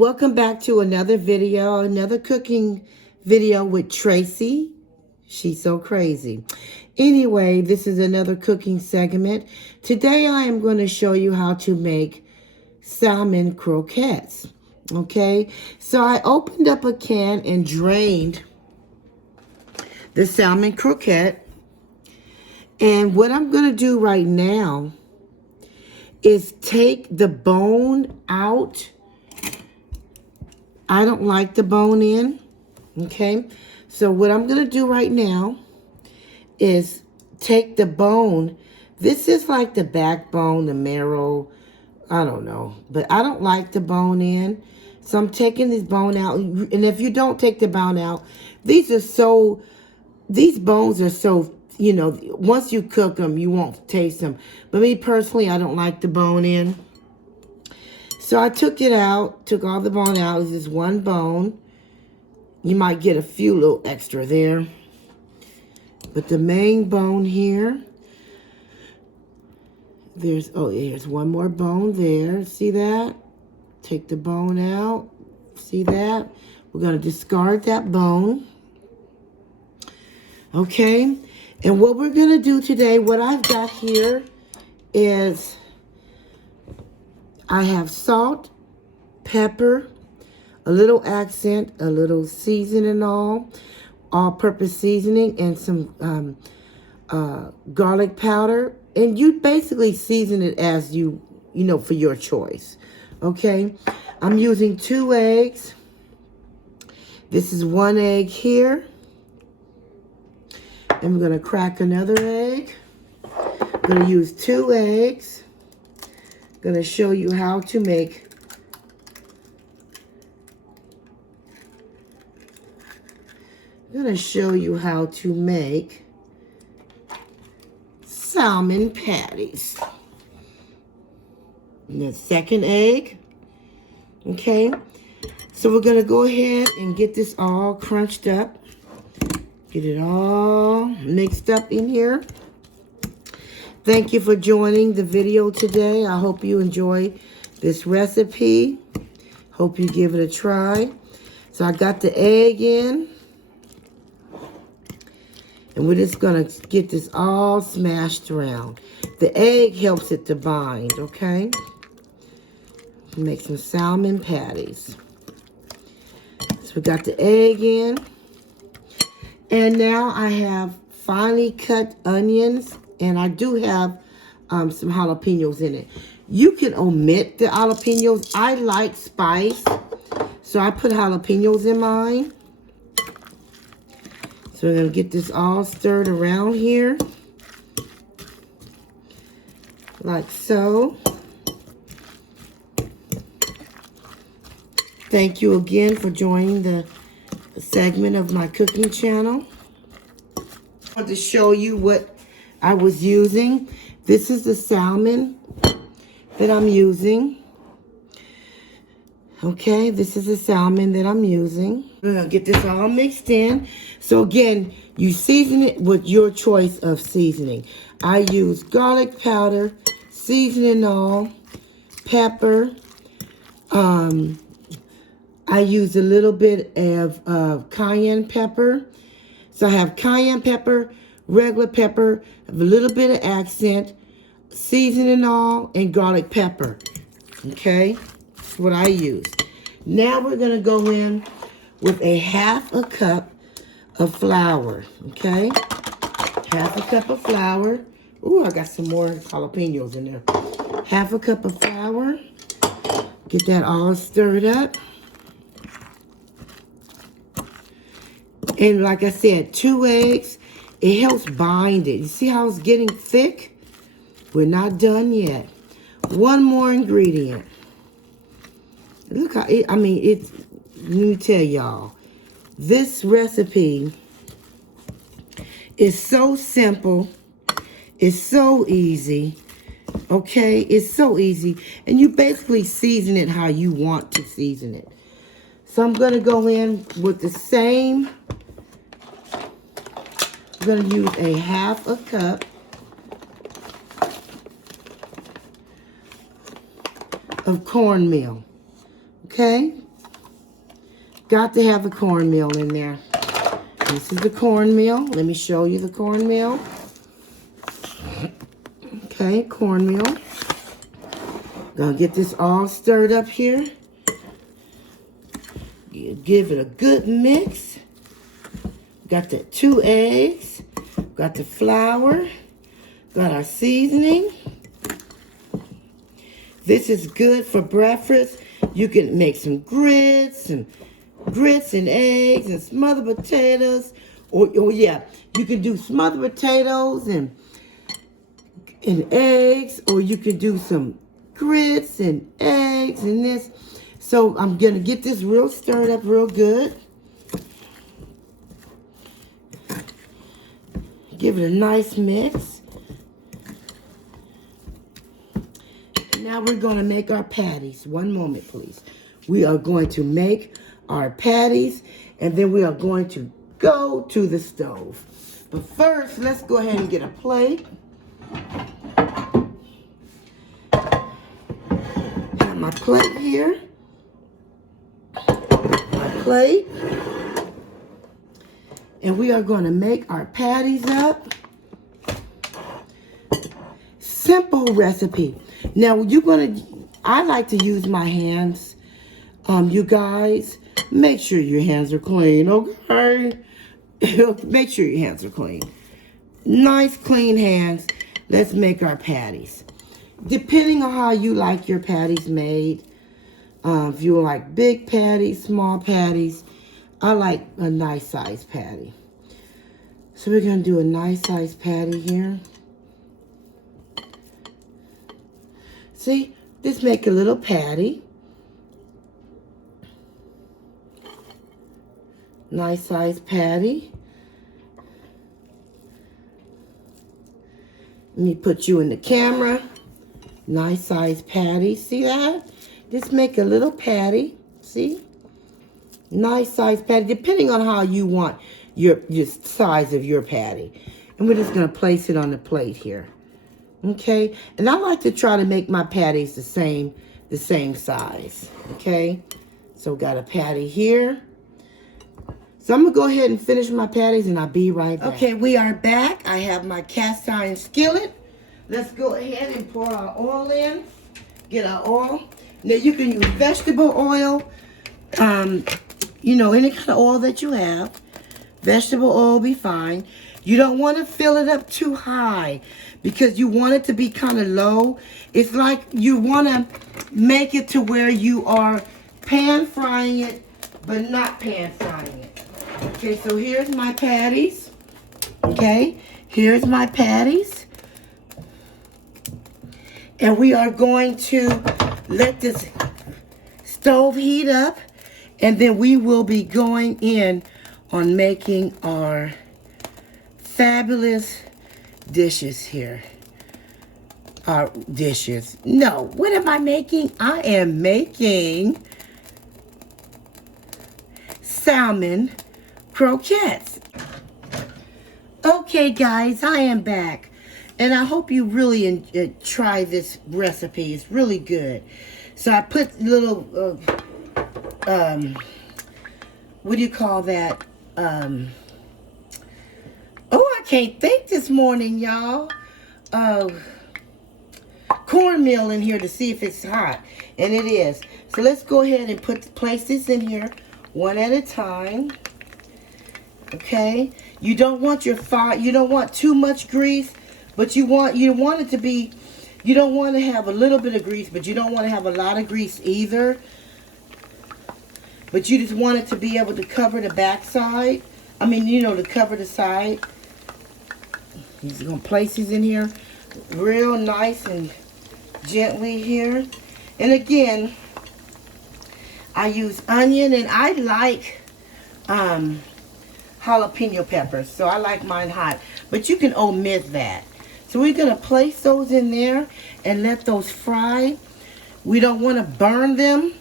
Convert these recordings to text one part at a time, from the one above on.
welcome back to another video, another cooking video with Tracy. She's so crazy. Anyway, this is another cooking segment. Today I am going to show you how to make salmon croquettes. Okay, so I opened up a can and drained the salmon croquette. And what I'm going to do right now is take the bone out. I don't like the bone in, okay? So what I'm going to do right now is take the bone. This is like the backbone, the marrow, I don't know. But I don't like the bone in. So I'm taking this bone out. And if you don't take the bone out, these bones are so, you know, once you cook them, you won't taste them. But me personally, I don't like the bone in. So I took it out, took all the bone out. It's just one bone. You might get a few little extra there. But the main bone here, there's one more bone there. See that? Take the bone out. See that? We're going to discard that bone. Okay. And what we're going to do today, what I've got here is I have salt, pepper, a little accent, a little seasoning, all-purpose seasoning, and some garlic powder. And you basically season it as you know, for your choice. Okay? I'm using 2 eggs. This is 1 egg here. And we're going to crack another egg. I'm going to use 2 eggs. Going to show you how to make salmon patties. And the second egg. Okay. So we're going to go ahead and get this all crunched up. Get it all mixed up in here. Thank you for joining the video today. I hope you enjoy this recipe. Hope you give it a try. So I got the egg in. And we're just going to get this all smashed around. The egg helps it to bind, okay? Make some salmon patties. So we got the egg in. And now I have finely cut onions. And I do have some jalapenos in it. You can omit the jalapenos. I like spice, so I put jalapenos in mine. So we're going to get this all stirred around here. Like so. Thank you again for joining the segment of my cooking channel. I want to show you what I was using. This is the salmon that I'm using. Okay, this is the salmon that I'm using. We're going to get this all mixed in. So again, you season it with your choice of seasoning. I use garlic powder, seasoning all, pepper. I use a little bit of cayenne pepper. So I have cayenne pepper, regular pepper, a little bit of accent, seasoning all, and garlic pepper. Okay? That's what I use. Now we're going to go in with a 1/2 cup of flour. Okay? 1/2 cup of flour. Ooh, I got some more jalapenos in there. 1/2 cup of flour. Get that all stirred up. And like I said, 2 eggs. It helps bind it. You see how it's getting thick? We're not done yet. 1 more ingredient. Look how let me tell y'all. This recipe is so simple. It's so easy. Okay? It's so easy. And you basically season it how you want to season it. So I'm going to go in with the same. I'm going to use a 1/2 cup of cornmeal. Okay? got to have the cornmeal in there. This is the cornmeal. Let me show you the cornmeal. Okay, cornmeal. Gonna get this all stirred up here. Give it a good mix. Got the 2 eggs. Got the flour. Got our seasoning. This is good for breakfast. You can make some grits and eggs and smothered potatoes. Or yeah, you can do smothered potatoes and eggs, or you can do some grits and eggs and this. So I'm gonna get this real stirred up real good. Give it a nice mix. Now we're gonna make our patties. One moment, please. We are going to make our patties, and then we are going to go to the stove. But first, let's go ahead and get a plate. Have my plate here. My plate. And we are going to make our patties up. Simple recipe. Now, I like to use my hands. You guys, make sure your hands are clean, okay? Make sure your hands are clean. Nice, clean hands. Let's make our patties. Depending on how you like your patties made. If you like big patties, small patties, I like a nice size patty. So we're going to do a nice size patty here. See, just make a little patty. Nice size patty. Let me put you in the camera. Nice size patty. See that? Just make a little patty. See? Nice size patty, depending on how you want your size of your patty. And we're just going to place it on the plate here. Okay? And I like to try to make my patties the same size. Okay? So got a patty here. So I'm going to go ahead and finish my patties, and I'll be right back. Okay, we are back. I have my cast iron skillet. Let's go ahead and pour our oil in. Get our oil. Now you can use vegetable oil. You know, any kind of oil that you have. Vegetable oil will be fine. You don't want to fill it up too high because you want it to be kind of low. It's like you want to make it to where you are pan frying it, but not pan frying it. Okay, so here's my patties. Okay, here's my patties. And we are going to let this stove heat up, and then we will be going in on making our fabulous dishes here. Our dishes. No, what am I making? I am making salmon croquettes. Okay, guys, I am back. And I hope you really try this recipe. It's really good. So I put little, what do you call that? Oh, I can't think this morning, y'all. Cornmeal in here to see if it's hot. And it is. So let's go ahead and place this in here one at a time. Okay? You don't want you don't want too much grease, but you want it to be, you don't want to have a little bit of grease, but you don't want to have a lot of grease either. But you just want it to be able to cover the back side. I mean, you know, to cover the side. He's going to place these in here real nice and gently here. And again, I use onion, and I like jalapeno peppers. So I like mine hot. But you can omit that. So we're going to place those in there and let those fry. We don't want to burn them.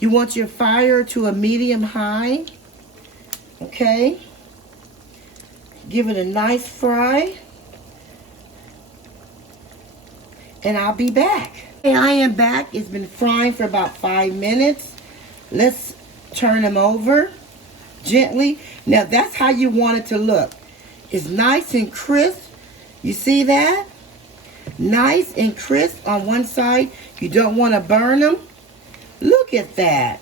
You want your fire to a medium high. Okay. Give it a nice fry. And I'll be back. Okay, I am back. It's been frying for about 5 minutes. Let's turn them over gently. Now that's how you want it to look. It's nice and crisp. You see that? Nice and crisp on one side. You don't want to burn them. Look at that.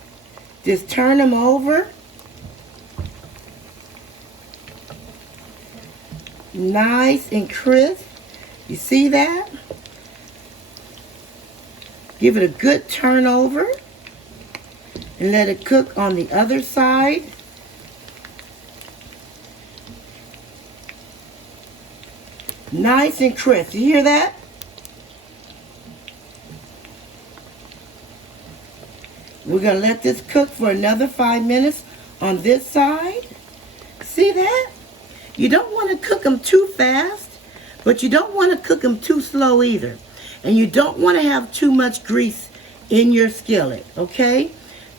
Just turn them over. Nice and crisp. You see that? Give it a good turn over and let it cook on the other side. Nice and crisp. You hear that? We're going to let this cook for another 5 minutes on this side. See that? You don't want to cook them too fast, but you don't want to cook them too slow either. And you don't want to have too much grease in your skillet, okay?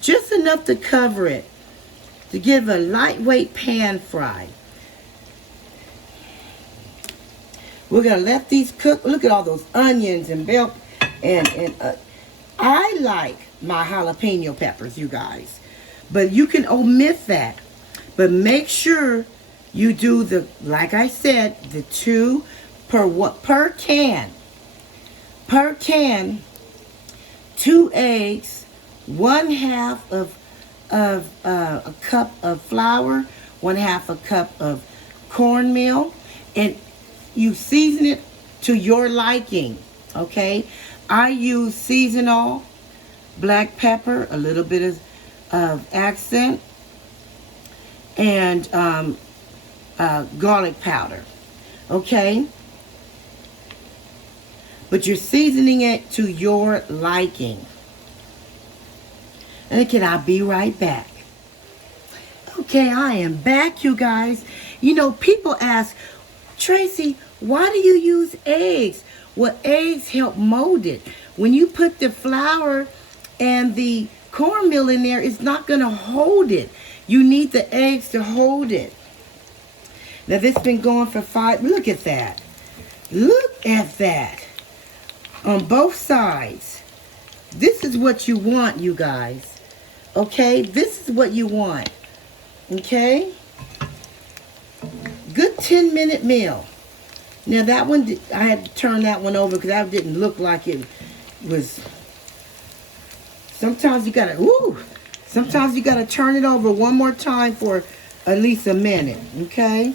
Just enough to cover it, to give a lightweight pan fry. We're going to let these cook. Look at all those onions and bell. I like my jalapeno peppers, you guys. But you can omit that. But make sure you do the, like I said, the 2 per can. Per can, 2 eggs, 1/2 of a cup of flour, 1/2 a cup of cornmeal, and you season it to your liking, okay? I use seasonal, black pepper, a little bit of accent, and garlic powder, okay? But you're seasoning it to your liking. And again, I'll be right back. Okay, I am back, you guys. You know, people ask, Tracy, why do you use eggs? Well, eggs help mold it. When you put the flour and the cornmeal in there, it's not going to hold it. You need the eggs to hold it. Now, this has been going for 5. Look at that. Look at that. On both sides. This is what you want, you guys. Okay? This is what you want. Okay? Good 10-minute meal. Now that one, I had to turn that one over because that didn't look like it was. Sometimes you gotta, sometimes you gotta turn it over one more time for at least a minute, okay?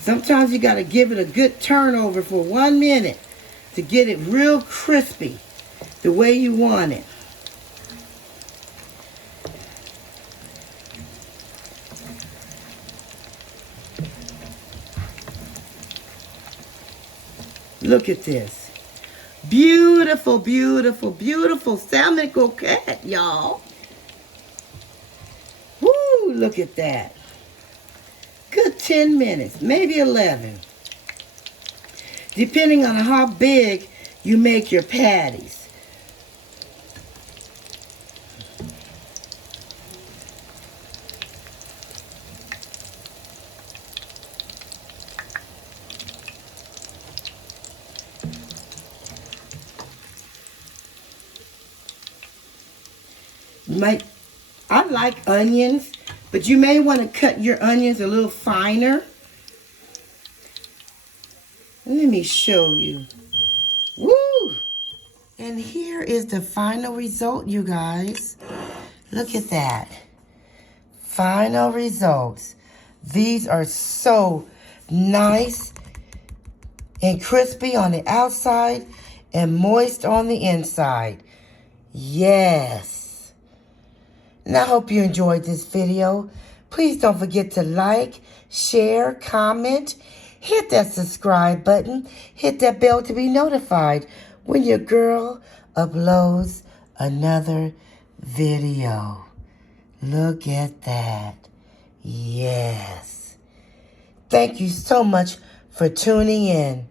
Sometimes you gotta give it a good turnover for 1 minute to get it real crispy the way you want it. Look at this. Beautiful, beautiful, beautiful salmon croquette, y'all. Woo, look at that. Good 10 minutes, maybe 11. Depending on how big you make your patties. I like onions, but you may want to cut your onions a little finer. Let me show you. Woo! And here is the final result, you guys. Look at that. Final results. These are so nice and crispy on the outside and moist on the inside. Yes. And I hope you enjoyed this video. Please don't forget to like, share, comment, hit that subscribe button, hit that bell to be notified when your girl uploads another video. Look at that. Yes. Thank you so much for tuning in.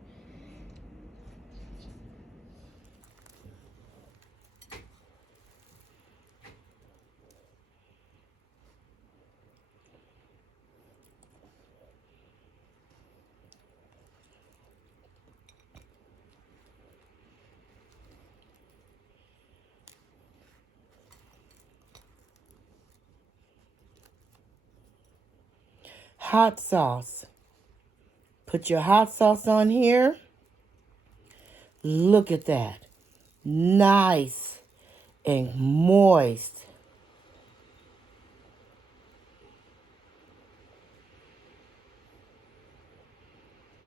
hot sauce. Put your hot sauce on here. Look at that. Nice and moist.